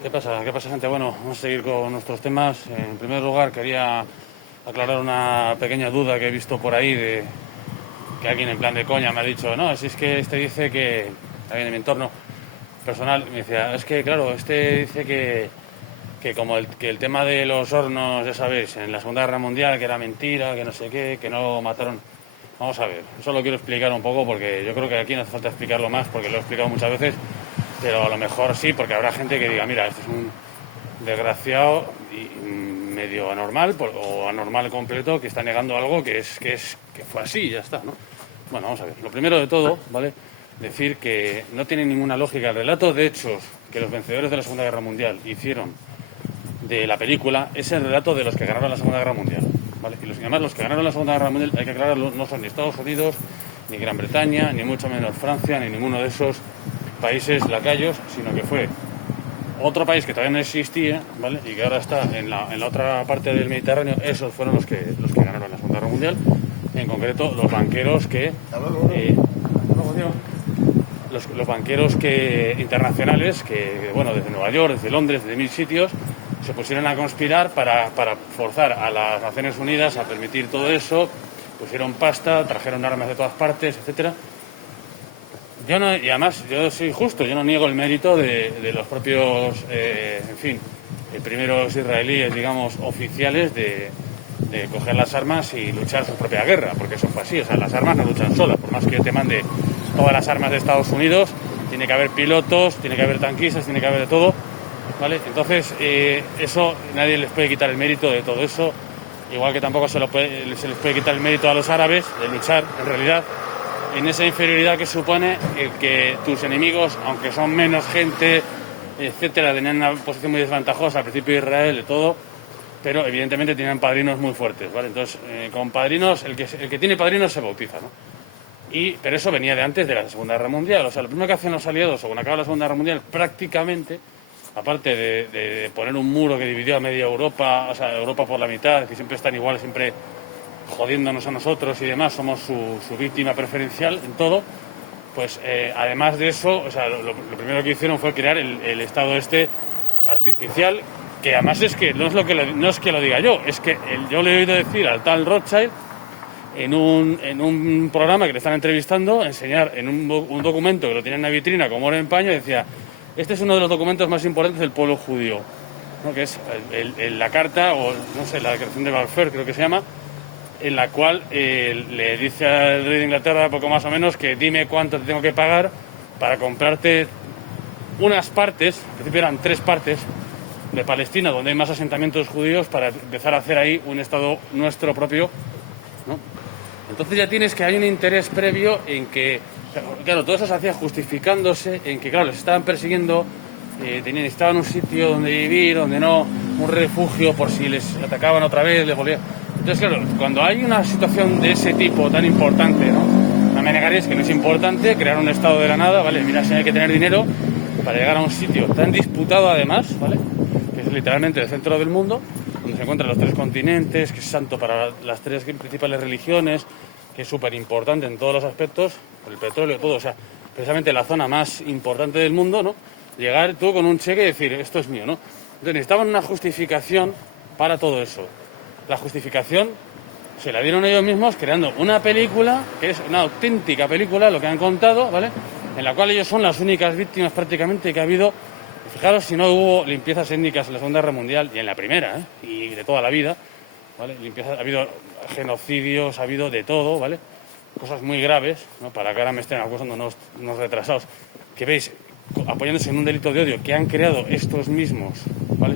¿Qué pasa? ¿Qué pasa, gente? Bueno, vamos a seguir con nuestros temas. En primer lugar, quería aclarar una pequeña duda que he visto por ahí de que alguien en plan de coña me ha dicho, no, si es que este dice que, alguien en mi entorno personal, me decía, es que claro, este dice que como que el tema de los hornos, ya sabéis, en la Segunda Guerra Mundial, que era mentira, que no sé qué, que no mataron. Vamos a ver, eso lo quiero explicar un poco porque yo creo que aquí no hace falta explicarlo más porque lo he explicado muchas veces, pero a lo mejor sí, porque habrá gente que diga, mira, este es un desgraciado y medio anormal o anormal completo que está negando algo que fue así y ya está, ¿no? Bueno, vamos a ver. Lo primero de todo, ¿vale? Decir que no tiene ninguna lógica el relato de hechos que los vencedores de la Segunda Guerra Mundial hicieron de la película es el relato de los que ganaron la Segunda Guerra Mundial, ¿vale? Y además los que ganaron la Segunda Guerra Mundial, hay que aclararlo, no son ni Estados Unidos, ni Gran Bretaña, ni mucho menos Francia, ni ninguno de esos países lacayos, sino que fue otro país que todavía no existía, ¿vale? Y que ahora está en la otra parte del Mediterráneo. Esos fueron los que ganaron la Segunda Guerra Mundial, en concreto los banqueros que los banqueros internacionales que, bueno, desde Nueva York, desde Londres, desde mil sitios, se pusieron a conspirar para forzar a las Naciones Unidas a permitir todo eso, pusieron pasta, trajeron armas de todas partes, etcétera. Yo no, y además, yo soy justo, yo no niego el mérito de los propios, en fin, primeros israelíes, digamos, oficiales de coger las armas y luchar su propia guerra, porque eso fue así, o sea, las armas no luchan solas, por más que yo te mande todas las armas de Estados Unidos, tiene que haber pilotos, tiene que haber tanquistas, tiene que haber de todo, ¿vale? Entonces, eso nadie les puede quitar el mérito de todo eso, igual que tampoco se les puede quitar el mérito a los árabes de luchar, en realidad, en esa inferioridad que supone que tus enemigos, aunque son menos gente, etcétera, tenían una posición muy desventajosa al principio de Israel, de todo, pero evidentemente tienen padrinos muy fuertes, ¿vale? Entonces, con padrinos, el que tiene padrinos se bautiza, ¿no? Pero eso venía de antes de la Segunda Guerra Mundial. O sea, lo primero que hacen los aliados, o cuando acaba la Segunda Guerra Mundial, prácticamente, aparte de poner un muro que dividió a media Europa, o sea, Europa por la mitad, que siempre están igual, siempre jodiéndonos a nosotros y demás, somos su víctima preferencial en todo, pues además de eso, o sea, lo primero que hicieron fue crear el Estado este artificial, que además es que no es que lo diga yo, es que yo le he oído decir al tal Rothschild en un programa que le están entrevistando, enseñar en un documento que lo tiene en una vitrina como oro en paño, decía, este es uno de los documentos más importantes del pueblo judío, ¿no? Que es la carta, o no sé, la declaración de Balfour creo que se llama, en la cual le dice al rey de Inglaterra poco más o menos que dime cuánto te tengo que pagar para comprarte unas partes, en principio eran 3 partes de Palestina donde hay más asentamientos judíos para empezar a hacer ahí un estado nuestro propio, ¿no? Entonces ya tienes que hay un interés previo en que, claro, todo eso se hacía justificándose en que, claro, les estaban persiguiendo, necesitaban un sitio donde vivir, donde no, un refugio por si les atacaban otra vez, les volvían. Entonces, claro, cuando hay una situación de ese tipo tan importante, ¿no? No me negaréis que no es importante crear un estado de la nada, ¿vale? Mira, si hay que tener dinero para llegar a un sitio tan disputado además, ¿vale? Que es literalmente el centro del mundo, donde se encuentran los 3 continentes, que es santo para las 3 principales religiones, que es súper importante en todos los aspectos, por el petróleo, todo, o sea, precisamente la zona más importante del mundo, ¿no? Llegar tú con un cheque y decir, esto es mío, ¿no? Entonces necesitaban una justificación para todo eso. La justificación se la dieron ellos mismos creando una película, que es una auténtica película, lo que han contado, ¿vale? En la cual ellos son las únicas víctimas prácticamente que ha habido. Fijaros si no hubo limpiezas étnicas en la Segunda Guerra Mundial y en la Primera, y de toda la vida, ¿vale? Ha habido genocidios, ha habido de todo, ¿vale? Cosas muy graves, ¿no? Para que ahora me estén acusando unos retrasados, que veis, apoyándose en un delito de odio que han creado estos mismos, ¿vale?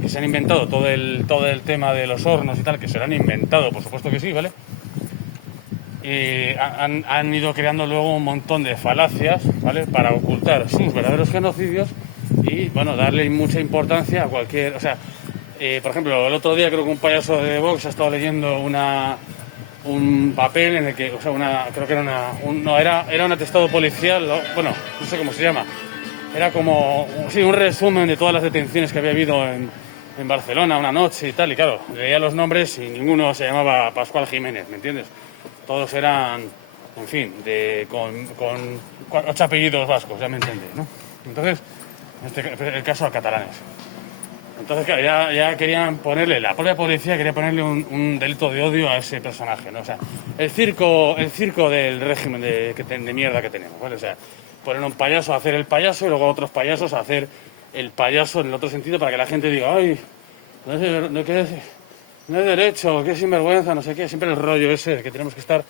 Que se han inventado todo el tema de los hornos y tal, que se lo han inventado, por supuesto que sí, ¿vale? Han ido creando luego un montón de falacias, ¿vale? Para ocultar sus verdaderos genocidios y, bueno, darle mucha importancia a cualquier... O sea, por ejemplo, el otro día creo que un payaso de Vox ha estado leyendo un papel en el que, o sea, creo que era un atestado policial, bueno, no sé cómo se llama, era como, sí, un resumen de todas las detenciones que había habido en Barcelona una noche y tal, y claro, leía los nombres y ninguno se llamaba Pascual Jiménez, ¿me entiendes? Todos eran, en fin, con 8 apellidos vascos, ya me entiendes, ¿no? Entonces, el caso a catalanes. Entonces, claro, ya querían ponerle, la propia policía quería ponerle un delito de odio a ese personaje, ¿no? O sea, el circo del régimen de mierda que tenemos, ¿vale? O sea, poner un payaso a hacer el payaso y luego otros payasos a hacer el payaso en el otro sentido para que la gente diga, ay, no es derecho, qué sinvergüenza, no sé qué, siempre el rollo ese de que tenemos que estar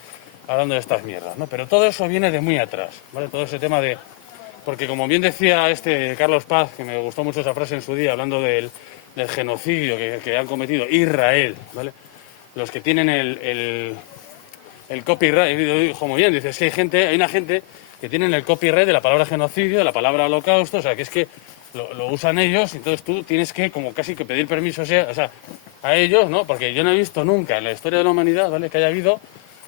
hablando de estas mierdas, ¿no? Pero todo eso viene de muy atrás, ¿vale? Todo ese tema de... Porque como bien decía Carlos Paz, que me gustó mucho esa frase en su día, hablando del genocidio que han cometido Israel, ¿vale? Los que tienen el copyright, dijo muy bien, dice, es que hay una gente que tienen el copyright de la palabra genocidio, de la palabra holocausto, o sea, que es que lo usan ellos, entonces tú tienes que como casi que pedir permiso a ellos, ¿no? Porque yo no he visto nunca en la historia de la humanidad, ¿vale?, que haya habido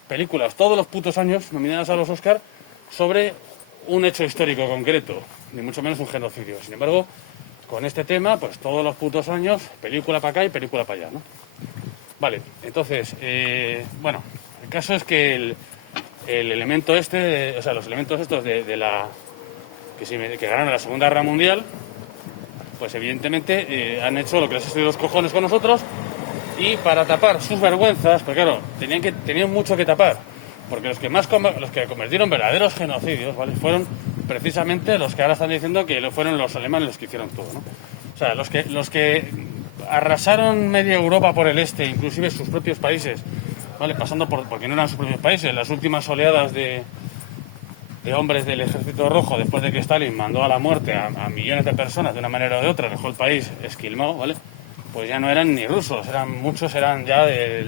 películas todos los putos años nominadas a los Oscar sobre un hecho histórico concreto, ni mucho menos un genocidio. Sin embargo, con este tema, pues todos los putos años, película para acá y película para allá, ¿no? Vale, entonces, bueno, el caso es que el elemento los elementos estos que ganaron la Segunda Guerra Mundial, pues evidentemente han hecho lo que les ha salido los cojones con nosotros, y para tapar sus vergüenzas, pues claro, tenían mucho que tapar, porque los que cometieron verdaderos genocidios, ¿vale?, fueron precisamente los que ahora están diciendo que fueron los alemanes los que hicieron todo, ¿no? O sea, los que arrasaron media Europa por el este, inclusive sus propios países, ¿vale?, pasando porque no eran sus propios países, las últimas oleadas de hombres del Ejército Rojo, después de que Stalin mandó a la muerte a millones de personas de una manera o de otra, dejó el país esquilmado, ¿vale?, pues ya no eran ni rusos, muchos eran ya de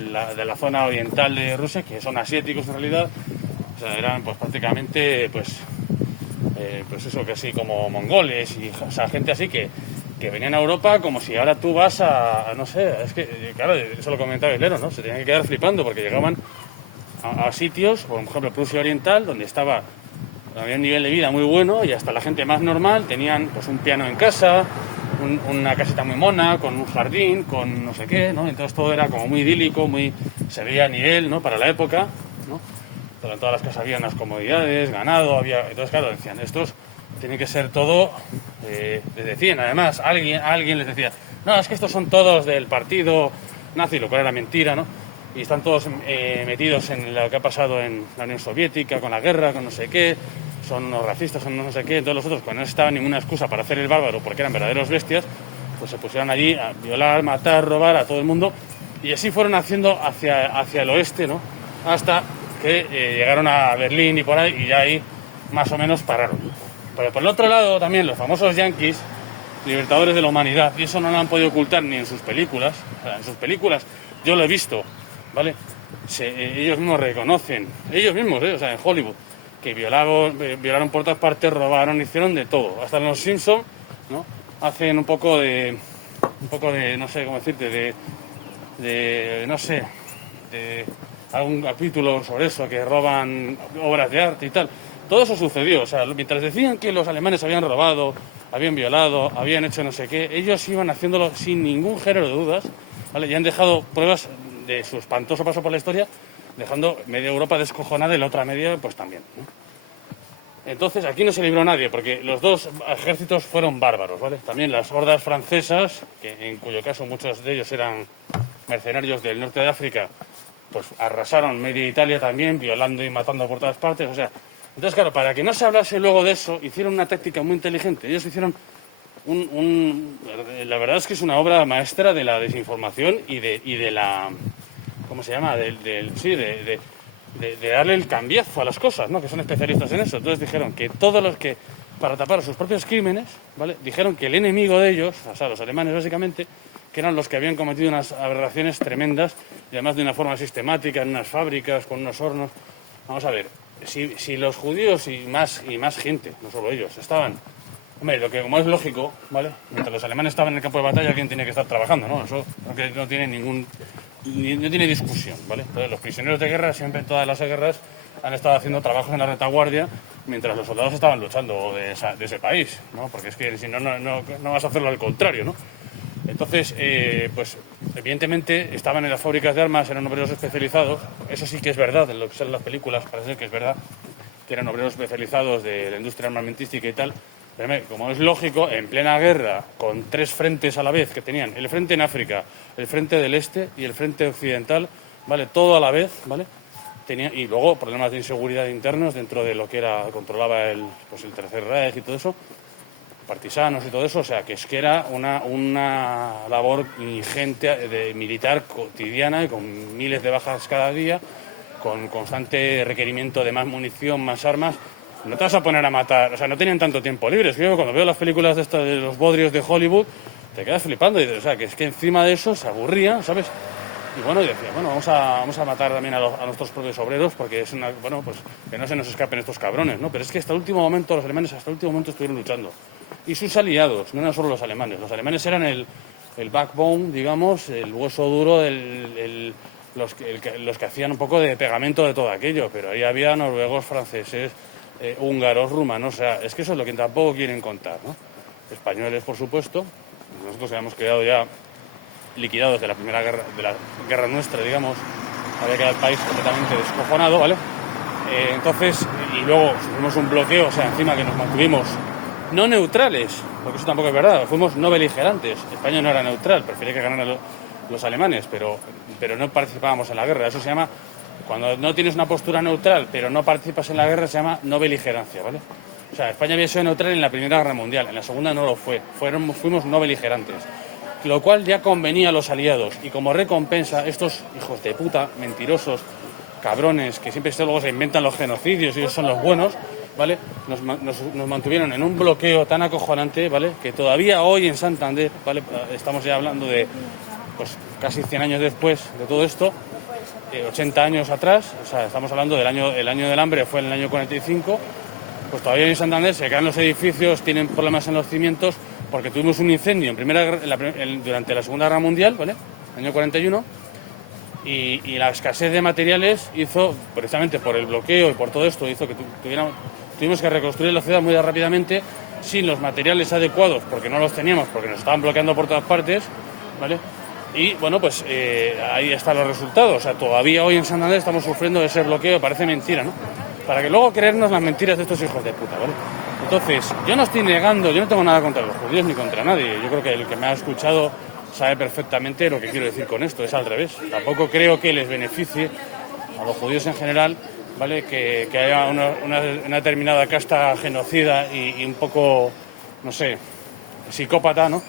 la zona oriental de Rusia, que son asiáticos en realidad, o sea, eran pues prácticamente pues eso, que así como mongoles, y o sea, gente así que venían a Europa como si ahora tú vas no sé, es que, claro, eso lo comentaba Islero, ¿no? Se tenían que quedar flipando porque llegaban a sitios, por ejemplo, Prusia Oriental, donde había un nivel de vida muy bueno y hasta la gente más normal tenían pues un piano en casa, una casita muy mona, con un jardín, con no sé qué, ¿no? Entonces todo era como muy idílico, se veía a nivel, ¿no?, para la época, ¿no? Pero en todas las casas había unas comodidades, ganado, entonces claro, decían, estos tiene que ser todo, les decían, además, alguien les decía, no, es que estos son todos del partido nazi, lo cual era mentira, ¿no? Y están todos metidos en lo que ha pasado en la Unión Soviética, con la guerra, con no sé qué, son unos racistas, son no sé qué. Entonces los otros, cuando no estaba ninguna excusa para hacer el bárbaro, porque eran verdaderos bestias, pues se pusieron allí a violar, matar, robar a todo el mundo, y así fueron haciendo hacia el oeste, ¿no?, hasta que llegaron a Berlín y por ahí, y ya ahí más o menos pararon. Pero por el otro lado también los famosos yanquis, libertadores de la humanidad, y eso no lo han podido ocultar ni en sus películas. O sea, en sus películas yo lo he visto, ¿vale? Ellos mismos reconocen, ellos mismos, o sea, en Hollywood, que violaron por todas partes, robaron, hicieron de todo. Hasta en Los Simpson, ¿no?, hacen un poco de no sé cómo decirte, no sé, de algún capítulo sobre eso, que roban obras de arte y tal. Todo eso sucedió, o sea, mientras decían que los alemanes habían robado, habían violado, habían hecho no sé qué, ellos iban haciéndolo sin ningún género de dudas, ¿vale? Y han dejado pruebas de su espantoso paso por la historia, dejando media Europa descojonada y la otra media pues también, ¿no? Entonces aquí no se libró nadie, porque los dos ejércitos fueron bárbaros, ¿vale? También las hordas francesas, en cuyo caso muchos de ellos eran mercenarios del norte de África, pues arrasaron media Italia también, violando y matando por todas partes, o sea. Entonces, claro, para que no se hablase luego de eso, hicieron una táctica muy inteligente. Ellos hicieron la verdad es que es una obra maestra de la desinformación y de la, ¿cómo se llama? De darle el cambiazo a las cosas, ¿no?, que son especialistas en eso. Entonces dijeron que todos los que, para tapar sus propios crímenes, ¿vale?, dijeron que el enemigo de ellos, o sea, los alemanes básicamente, que eran los que habían cometido unas aberraciones tremendas, y además de una forma sistemática, en unas fábricas, con unos hornos. Vamos a ver, si los judíos y más gente, no solo ellos, estaban... Hombre, lo que como es lógico, ¿vale? Mientras los alemanes estaban en el campo de batalla, alguien tiene que estar trabajando, ¿no? Eso no tiene no tiene discusión, ¿vale? Entonces, los prisioneros de guerra siempre en todas las guerras han estado haciendo trabajos en la retaguardia mientras los soldados estaban luchando de ese país, ¿no? Porque es que si no vas a hacerlo al contrario, ¿no? Entonces, pues evidentemente estaban en las fábricas de armas, eran obreros especializados. Eso sí que es verdad, en lo que salen las películas parece que es verdad, que eran obreros especializados de la industria armamentística y tal. Como es lógico, en plena guerra, con 3 frentes a la vez que tenían, el frente en África, el frente del este y el frente occidental, ¿vale? Todo a la vez, ¿vale? Y luego problemas de inseguridad internos dentro de lo que controlaba el Tercer Reich y todo eso, partisanos y todo eso, o sea, que es que era una labor ingente de militar cotidiana y con miles de bajas cada día, con constante requerimiento de más munición, más armas. No te vas a poner a matar, o sea, no tenían tanto tiempo libre. Es que yo cuando veo las películas de los bodrios de Hollywood, te quedas flipando. O sea, que es que encima de eso se aburría, ¿sabes? Y bueno, yo decía, bueno, vamos a matar también a nuestros propios obreros porque es pues que no se nos escapen estos cabrones, ¿no? Pero es que hasta el último momento, los alemanes hasta el último momento estuvieron luchando. Y sus aliados, no eran solo los alemanes. Los alemanes eran el backbone, digamos, el hueso duro, los que hacían un poco de pegamento de todo aquello. Pero ahí había noruegos, franceses, húngaros, rumanos, o sea, es que eso es lo que tampoco quieren contar, ¿no? Españoles, por supuesto. Nosotros habíamos quedado ya liquidados de la primera guerra, de la guerra nuestra, digamos. Había quedado el país completamente descojonado, ¿vale? Entonces, y luego sufrimos un bloqueo, o sea, encima que nos mantuvimos no neutrales, porque eso tampoco es verdad, fuimos no beligerantes. España no era neutral, prefería que ganaran los alemanes, pero no participábamos en la guerra. Eso se llama, cuando no tienes una postura neutral, pero no participas en la guerra, se llama no beligerancia, ¿vale? O sea, España había sido neutral en la Primera Guerra Mundial, en la Segunda no lo fue, fuimos no beligerantes. Lo cual ya convenía a los aliados, y como recompensa, estos hijos de puta, mentirosos, cabrones, que siempre luego se inventan los genocidios y ellos son los buenos, ¿vale? Nos mantuvieron en un bloqueo tan acojonante, ¿vale? Que todavía hoy en Santander, ¿vale? Estamos ya hablando de, pues, casi 100 años después de todo esto, 80 años atrás, o sea, estamos hablando el año del hambre, fue en el año 45, pues todavía en Santander se caen los edificios, tienen problemas en los cimientos, porque tuvimos un incendio durante la Segunda Guerra Mundial, ¿vale? El año 41, y la escasez de materiales hizo, precisamente por el bloqueo y por todo esto, hizo que tuvimos que reconstruir la ciudad muy rápidamente, sin los materiales adecuados, porque no los teníamos, porque nos estaban bloqueando por todas partes, ¿vale? Y bueno, pues ahí están los resultados. O sea, todavía hoy en Santander estamos sufriendo de ese bloqueo, parece mentira, ¿no? Para que luego creernos las mentiras de estos hijos de puta, ¿vale? Entonces, yo no estoy negando, yo no tengo nada contra los judíos ni contra nadie. Yo creo que el que me ha escuchado sabe perfectamente lo que quiero decir con esto, es al revés. Tampoco creo que les beneficie a los judíos en general, ¿vale? Que haya una determinada casta genocida y un poco, no sé, psicópata, ¿no?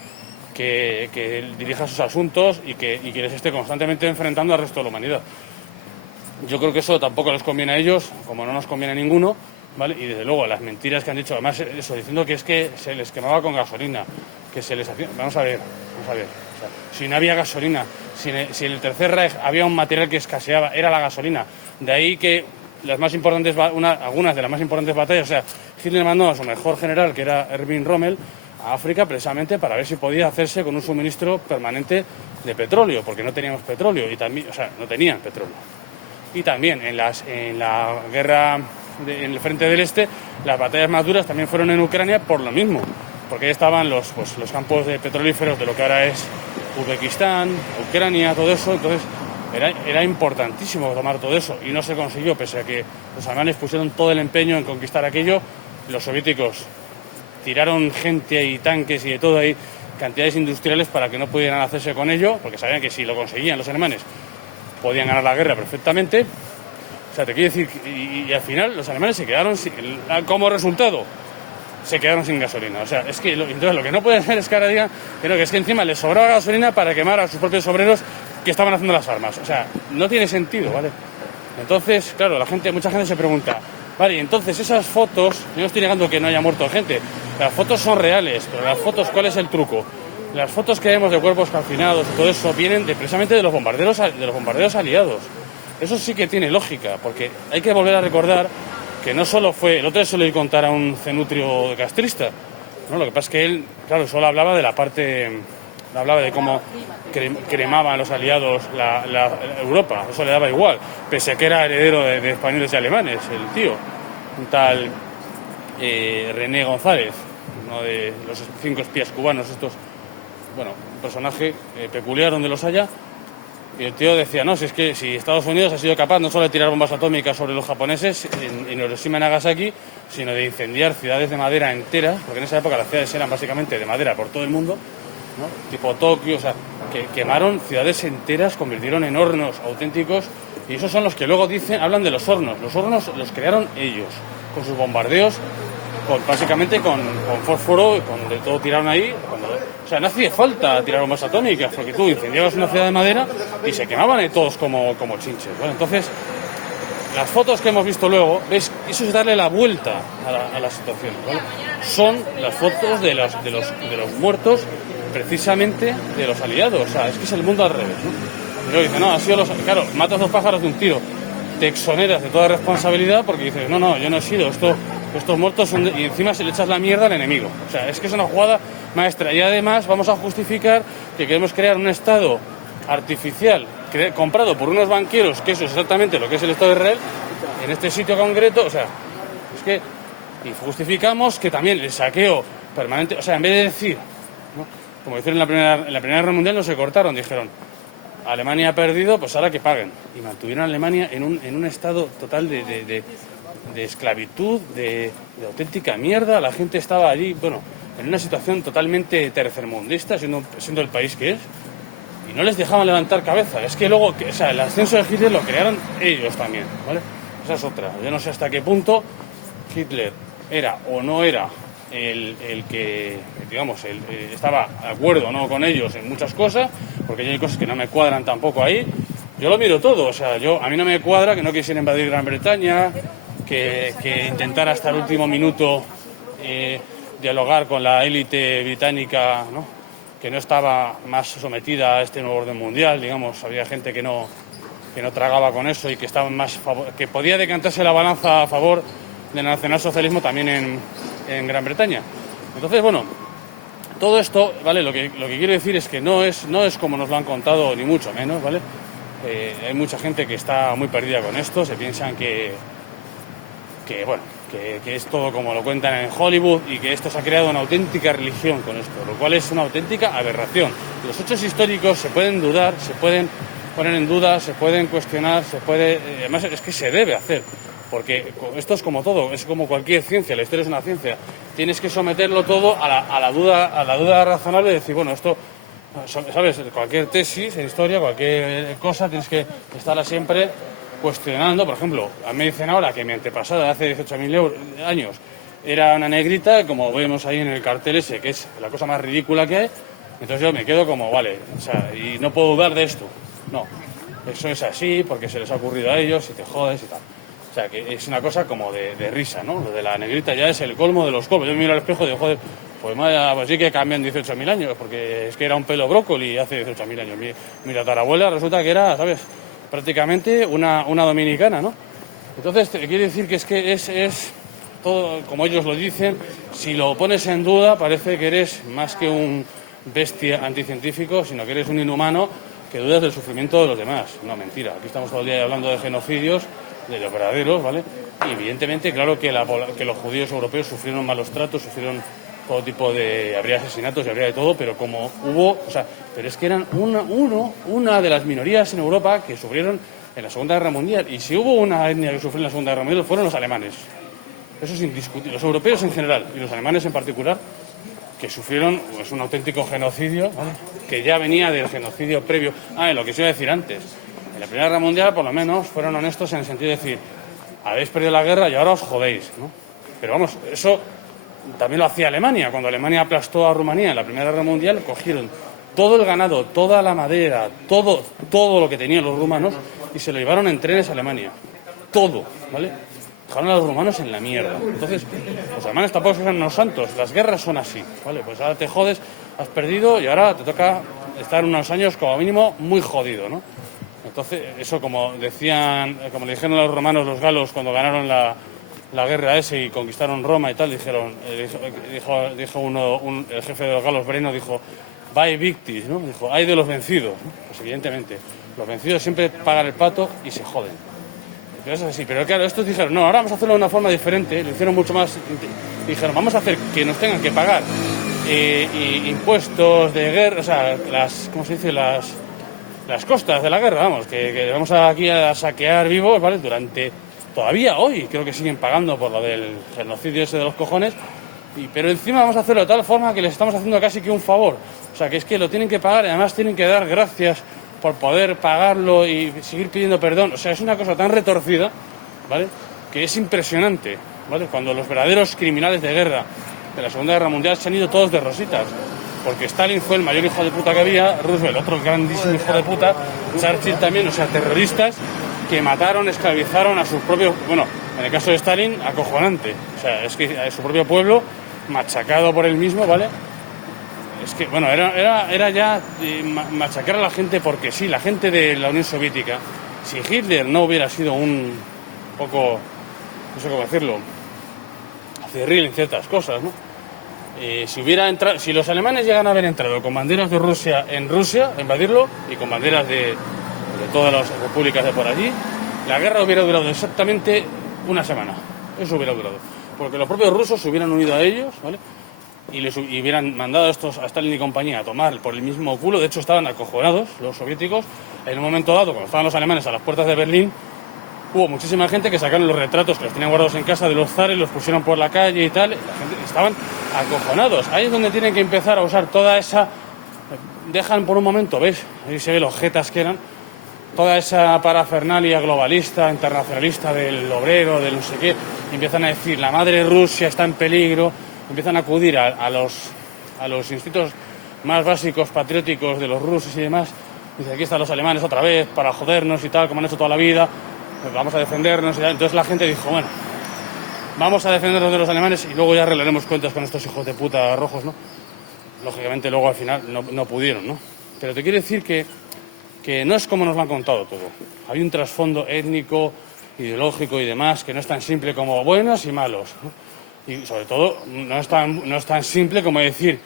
Que dirija sus asuntos y que les esté constantemente enfrentando al resto de la humanidad. Yo creo que eso tampoco les conviene a ellos, como no nos conviene a ninguno, ¿vale? Y desde luego las mentiras que han dicho, además eso, diciendo que es que se les quemaba con gasolina, que se les hacía... Vamos a ver. O sea, si no había gasolina, si en el Tercer Reich había un material que escaseaba, era la gasolina. De ahí que algunas de las más importantes batallas, o sea, Hitler mandó a su mejor general, que era Erwin Rommel, a África precisamente para ver si podía hacerse con un suministro permanente de petróleo, porque no teníamos petróleo, y también, o sea, no tenían petróleo. Y también en la guerra en el frente del este, las batallas más duras también fueron en Ucrania por lo mismo, porque ahí estaban los campos de petrolíferos de lo que ahora es Uzbekistán, Ucrania, todo eso. Entonces era importantísimo tomar todo eso y no se consiguió, pese a que los alemanes pusieron todo el empeño en conquistar aquello. Los soviéticos tiraron gente y tanques y de todo ahí, cantidades industriales para que no pudieran hacerse con ello, porque sabían que si lo conseguían los alemanes podían ganar la guerra perfectamente. O sea, te quiero decir, y al final los alemanes se quedaron como resultado, se quedaron sin gasolina. O sea, es que entonces lo que no puede hacer es que ahora digan que no, que es que encima les sobraba gasolina para quemar a sus propios obreros que estaban haciendo las armas. O sea, no tiene sentido, ¿vale? Entonces, claro, mucha gente se pregunta, vale, entonces esas fotos, yo no estoy negando que no haya muerto gente, las fotos son reales, pero las fotos, ¿cuál es el truco? Las fotos que vemos de cuerpos calcinados y todo eso vienen precisamente de los bombarderos aliados. Eso sí que tiene lógica, porque hay que volver a recordar que no solo fue... El otro día se lo oí contar a un cenutrio castrista, ¿no? Lo que pasa es que él, claro, solo hablaba de la parte... Hablaba de cómo cremaban los aliados la Europa, eso le daba igual, pese a que era heredero de españoles y alemanes, el tío, un tal René González, uno de los 5 espías cubanos estos, bueno, un personaje peculiar donde los haya, Y el tío decía, no, si es que si Estados Unidos ha sido capaz no solo de tirar bombas atómicas sobre los japoneses en Hiroshima y Nagasaki, sino de incendiar ciudades de madera enteras, porque en esa época las ciudades eran básicamente de madera por todo el mundo, ¿no? Tipo Tokio, o sea, que quemaron ciudades enteras, convirtieron en hornos auténticos, y esos son los que luego hablan de los hornos los crearon ellos, con sus bombardeos, básicamente con fósforo, con de todo tiraron ahí, o sea, no hacía falta tirar bombas atómicas, porque tú incendiabas una ciudad de madera y se quemaban todos como chinches. Bueno, entonces, las fotos que hemos visto luego, ¿ves? Eso es darle la vuelta a la situación, ¿vale? Son las fotos de los muertos, precisamente de los aliados. O sea, es que es el mundo al revés, ¿no? Y luego dice, no, ha sido claro, matas dos pájaros de un tiro, te exoneras de toda responsabilidad porque dices, no, yo no he sido, estos muertos son y encima se le echas la mierda al enemigo. O sea, es que es una jugada maestra. Y además vamos a justificar que queremos crear un Estado artificial comprado por unos banqueros, que eso es exactamente lo que es el Estado de Israel, en este sitio concreto. O sea, es que... Y justificamos que también el saqueo permanente... O sea, en vez de decir, ¿no? Como hicieron en la Primera Guerra Mundial, no se cortaron, dijeron, Alemania ha perdido, pues ahora que paguen. Y mantuvieron a Alemania en un estado total de esclavitud, de auténtica mierda. La gente estaba allí, bueno, en una situación totalmente tercermundista, siendo el país que es, y no les dejaban levantar cabeza. Es que luego, o sea, el ascenso de Hitler lo crearon ellos también, ¿vale? Esa es otra. Yo no sé hasta qué punto Hitler era o no era el que, digamos, estaba de acuerdo, ¿no?, con ellos en muchas cosas, porque hay cosas que no me cuadran tampoco ahí. Yo lo miro todo, o sea, a mí no me cuadra que no quisiera invadir Gran Bretaña, que intentara hasta el último minuto dialogar con la élite británica, ¿no?, que no estaba más sometida a este nuevo orden mundial, digamos, había gente que no tragaba con eso y que estaba que podía decantarse la balanza a favor del nacionalsocialismo también en Gran Bretaña. Entonces, bueno, todo esto, ¿vale? Lo que quiero decir es que no es como nos lo han contado, ni mucho menos, ¿vale? Hay mucha gente que está muy perdida con esto, se piensan que es todo como lo cuentan en Hollywood y que esto se ha creado una auténtica religión con esto, lo cual es una auténtica aberración. Los hechos históricos se pueden dudar, se pueden poner en duda, se pueden cuestionar, además es que se debe hacer, porque esto es como todo, es como cualquier ciencia, la historia es una ciencia, tienes que someterlo todo a la duda razonable y decir, bueno, esto, ¿sabes? Cualquier tesis en historia, cualquier cosa, tienes que estarla siempre cuestionando. Por ejemplo, a mí me dicen ahora que mi antepasada de hace 18.000 años era una negrita, como vemos ahí en el cartel ese, que es la cosa más ridícula que hay. Entonces yo me quedo como, vale, o sea, y no puedo dudar de esto. No, eso es así porque se les ha ocurrido a ellos y te jodes y tal. O sea, que es una cosa como de risa, ¿no? Lo de la negrita ya es el colmo de los colmos. Yo me miro al espejo y digo, joder, pues sí que cambian 18.000 años, porque es que era un pelo brócoli hace 18.000 años. Mi tatarabuela resulta que era, ¿sabes?, prácticamente una dominicana, ¿no? Entonces, quiere decir que es todo, como ellos lo dicen, si lo pones en duda parece que eres más que un bestia anticientífico, sino que eres un inhumano que dudas del sufrimiento de los demás. No, mentira. Aquí estamos todo el día hablando de genocidios, de los verdaderos, ¿vale? Y evidentemente, claro que los judíos europeos sufrieron malos tratos, sufrieron todo tipo habría asesinatos y habría de todo, pero como pero es que eran una de las minorías en Europa que sufrieron en la Segunda Guerra Mundial. Y si hubo una etnia que sufrió en la Segunda Guerra Mundial, fueron los alemanes. Eso es indiscutible. Los europeos en general, y los alemanes en particular, que sufrieron pues, un auténtico genocidio, ¿vale?, que ya venía del genocidio previo. En lo que se iba a decir antes. En la Primera Guerra Mundial, por lo menos, fueron honestos en el sentido de decir, habéis perdido la guerra y ahora os jodéis, ¿no? Pero vamos, eso también lo hacía Alemania. Cuando Alemania aplastó a Rumanía en la Primera Guerra Mundial, cogieron todo el ganado, toda la madera, todo lo que tenían los rumanos y se lo llevaron en trenes a Alemania. Todo, ¿vale? Dejaron a los rumanos en la mierda. Entonces, los alemanes tampoco son unos santos. Las guerras son así, ¿vale? Pues ahora te jodes, has perdido y ahora te toca estar unos años como mínimo muy jodido, ¿no? Entonces, eso como le dijeron a los romanos, los galos, cuando ganaron la guerra ese y conquistaron Roma y tal, dijeron, dijo el jefe de los galos, Breno, dijo, vae victis, ¿no? Dijo, hay de los vencidos, ¿no? Pues evidentemente, los vencidos siempre pagan el pato y se joden. Pero eso es así, pero claro, estos dijeron, no, ahora vamos a hacerlo de una forma diferente, lo hicieron mucho más, dijeron, vamos a hacer que nos tengan que pagar impuestos de guerra, o sea, ¿cómo se dice?, las las costas de la guerra, vamos, que vamos aquí a saquear vivos, ¿vale? Todavía hoy creo que siguen pagando por lo del genocidio ese de los cojones, pero encima vamos a hacerlo de tal forma que les estamos haciendo casi que un favor. O sea, que es que lo tienen que pagar y además tienen que dar gracias por poder pagarlo y seguir pidiendo perdón. O sea, es una cosa tan retorcida, ¿vale?, que es impresionante, ¿vale? Cuando los verdaderos criminales de guerra de la Segunda Guerra Mundial se han ido todos de rositas. Porque Stalin fue el mayor hijo de puta que había, Roosevelt otro grandísimo hijo de puta, Churchill también, o sea, terroristas que mataron, esclavizaron a sus propios, bueno, en el caso de Stalin, acojonante, o sea, es que a su propio pueblo, machacado por él mismo, ¿vale? Es que, bueno, era ya machacar a la gente porque sí, la gente de la Unión Soviética, si Hitler no hubiera sido un poco, no sé cómo decirlo, cerril en ciertas cosas, ¿no? Si los alemanes llegan a haber entrado con banderas de Rusia en Rusia, a invadirlo, y con banderas de todas las repúblicas de por allí, la guerra hubiera durado exactamente una semana. Eso hubiera durado. Porque los propios rusos se hubieran unido a ellos, ¿vale? Y hubieran mandado a Stalin y compañía a tomar por el mismo culo. De hecho, estaban acojonados los soviéticos. En un momento dado, cuando estaban los alemanes a las puertas de Berlín, hubo muchísima gente que sacaron los retratos que los tenían guardados en casa de los zares, los pusieron por la calle y tal. La gente estaban acojonados. Ahí es donde tienen que empezar a usar toda esa... Dejan por un momento, ¿ves? Ahí se ve los jetas que eran. Toda esa parafernalia globalista, internacionalista del obrero, del no sé qué. Y empiezan a decir, la madre Rusia está en peligro. Empiezan a acudir a los instintos más básicos, patrióticos de los rusos y demás. Dice, aquí están los alemanes otra vez para jodernos y tal, como han hecho toda la vida. Pues vamos a defendernos y tal. Entonces la gente dijo, bueno, vamos a defendernos de los alemanes y luego ya arreglaremos cuentas con estos hijos de puta rojos, ¿no? Lógicamente luego al final no pudieron, ¿no? Pero te quiero decir que no es como nos lo han contado todo. Hay un trasfondo étnico, ideológico y demás que no es tan simple como buenos y malos, ¿no? Y sobre todo no es tan simple como decir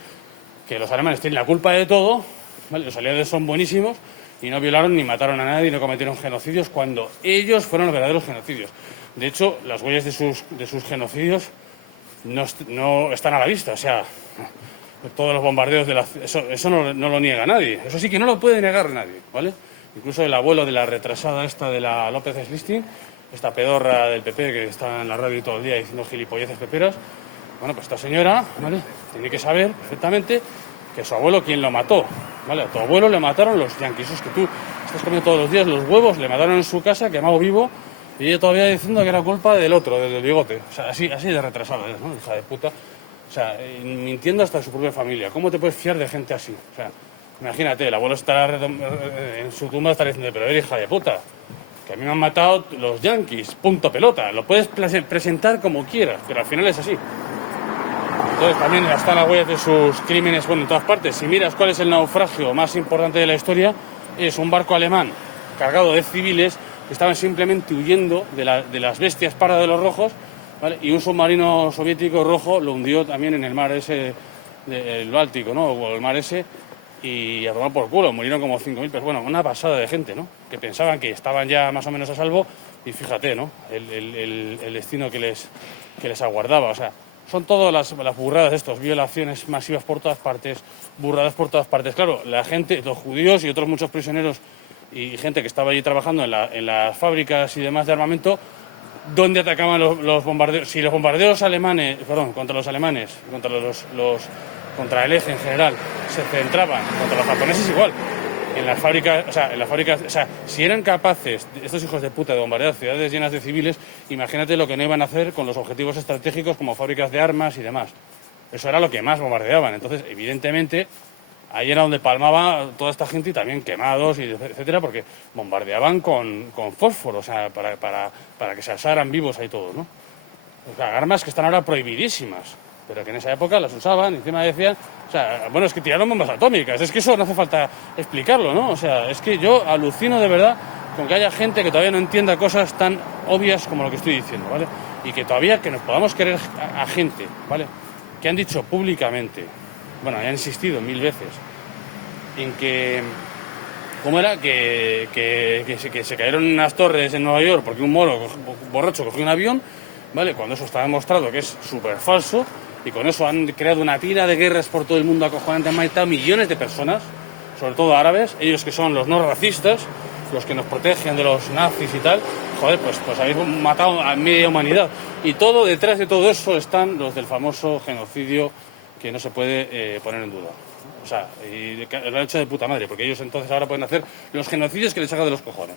que los alemanes tienen la culpa de todo, ¿vale? Los aliados son buenísimos y no violaron ni mataron a nadie y no cometieron genocidios cuando ellos fueron los verdaderos genocidios. De hecho, las huellas de sus genocidios no están a la vista. O sea, todos los bombardeos eso no lo niega nadie. Eso sí que no lo puede negar nadie, ¿vale? Incluso el abuelo de la retrasada esta de la López Slistin, esta pedorra del PP que está en la radio todo el día diciendo gilipolleces peperas, bueno, pues esta señora, ¿vale?, tiene que saber perfectamente que su abuelo quien lo mató, ¿vale? A tu abuelo le mataron los yanquis, esos que tú estás comiendo todos los días, los huevos, le mataron en su casa, quemado vivo, y ella todavía diciendo que era culpa del otro, del bigote. O sea, así de retrasada, ¿no? Hija de puta. O sea, mintiendo hasta su propia familia. ¿Cómo te puedes fiar de gente así? O sea, imagínate, el abuelo estará en su tumba, estará diciendo, pero eres hija de puta, que a mí me han matado los yanquis, punto pelota. Lo puedes presentar como quieras, pero al final es así. Entonces también están las huellas de sus crímenes, bueno, en todas partes. Si miras cuál es el naufragio más importante de la historia, es un barco alemán cargado de civiles que estaban simplemente huyendo de las bestias pardas de los rojos, ¿vale? Y un submarino soviético rojo lo hundió también en el mar ese, el Báltico, ¿no? O el mar ese, y a tomar por culo, murieron como 5.000 personas. Bueno, una pasada de gente, ¿no? Que pensaban que estaban ya más o menos a salvo, y fíjate, ¿no? El destino que les aguardaba, o sea, son todas las burradas de estos, violaciones masivas por todas partes, burradas por todas partes. Claro, la gente, los judíos y otros muchos prisioneros y gente que estaba allí trabajando en las fábricas y demás de armamento, ¿dónde atacaban los bombardeos? Si los bombardeos alemanes, contra los alemanes, contra el eje en general, se centraban contra los japoneses igual. En las fábricas, o sea, si eran capaces, estos hijos de puta, de bombardear ciudades llenas de civiles, imagínate lo que no iban a hacer con los objetivos estratégicos como fábricas de armas y demás. Eso era lo que más bombardeaban. Entonces, evidentemente, ahí era donde palmaba toda esta gente y también quemados, y etcétera, porque bombardeaban con fósforo, o sea, para que se asaran vivos ahí todos, ¿no? O sea, armas que están ahora prohibidísimas, pero que en esa época las usaban y encima decían, o sea, bueno, es que tiraron bombas atómicas, es que eso no hace falta explicarlo, ¿no? O sea, es que yo alucino de verdad con que haya gente que todavía no entienda cosas tan obvias como lo que estoy diciendo, ¿vale? Y que todavía que nos podamos querer a gente, ¿vale?, que han dicho públicamente, bueno, han insistido 1000 veces en que, ¿cómo era? Que se cayeron unas torres en Nueva York porque un moro borracho cogió un avión, ¿vale? Cuando eso está demostrado que es súper falso, y con eso han creado una pila de guerras por todo el mundo acojonante, han matado millones de personas, sobre todo árabes, ellos que son los no racistas, los que nos protegen de los nazis y tal, joder, pues habéis matado a media humanidad. Y todo, detrás de todo eso están los del famoso genocidio que no se puede poner en duda. O sea, y lo han hecho de puta madre, porque ellos entonces ahora pueden hacer los genocidios que les haga de los cojones.